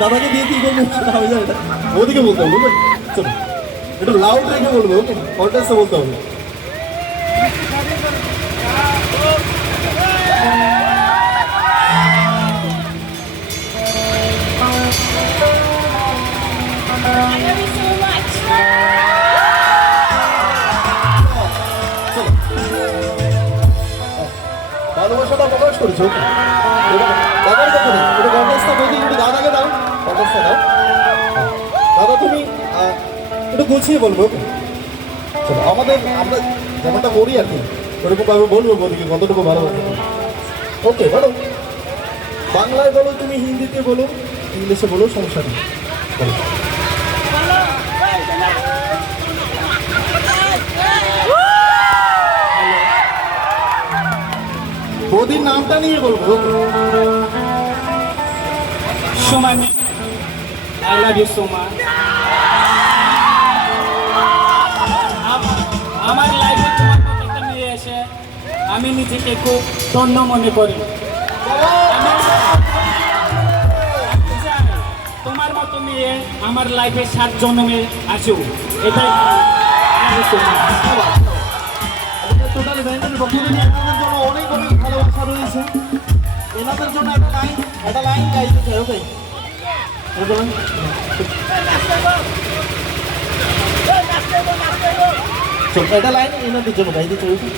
দাদাকে দিয়ে কি বলবো আমি জানি না, ওদিকে বলতে হবে বুঝলেন? চলো একটু লাউড রেখে বলবো, ওকে কন্টেস্টে বলতে হবে। I love you so much. ভালোবাসাটা প্রকাশ করেছো, ওকে দাদার কথা নেই, একটু কন্টেস্টটা বলছি, একটু দাদাকে দাও, কন্টেস্টটা দাও। দাদা তুমি একটু গুছিয়ে বলবো, ওকে? চলো আমাদের আমরা যেমনটা করি আর কি ওরকমভাবে বলবো, বলি কতটুকু ভালোবাসা। ওকে বলো, বাংলায় বলো, তুমি হিন্দিতে বলো, ইংলিশে বলো, সমস্যা নেই, বলো। বৌদির নামটা নিয়ে বলবো, okay? Soma, I love you Soma. আমার লাইফে তোমার মতো একটা মেয়ে এসে আমি নিজেকে খুব ধন্য মনে করি। তোমার মতো মেয়ে আমার লাইফে 7 জন্মে আসুক, এটাই টোটালি ব্যান্ডের পক্ষ থেকে আপনাদের জন্য অনেক অনেক ভালোবাসা রয়েছে। এনাদের জন্য একটা লাইন গাইতে চাই, ওকে? একটা লাইন এনাদের জন্য গাইতে চাই, ওকে?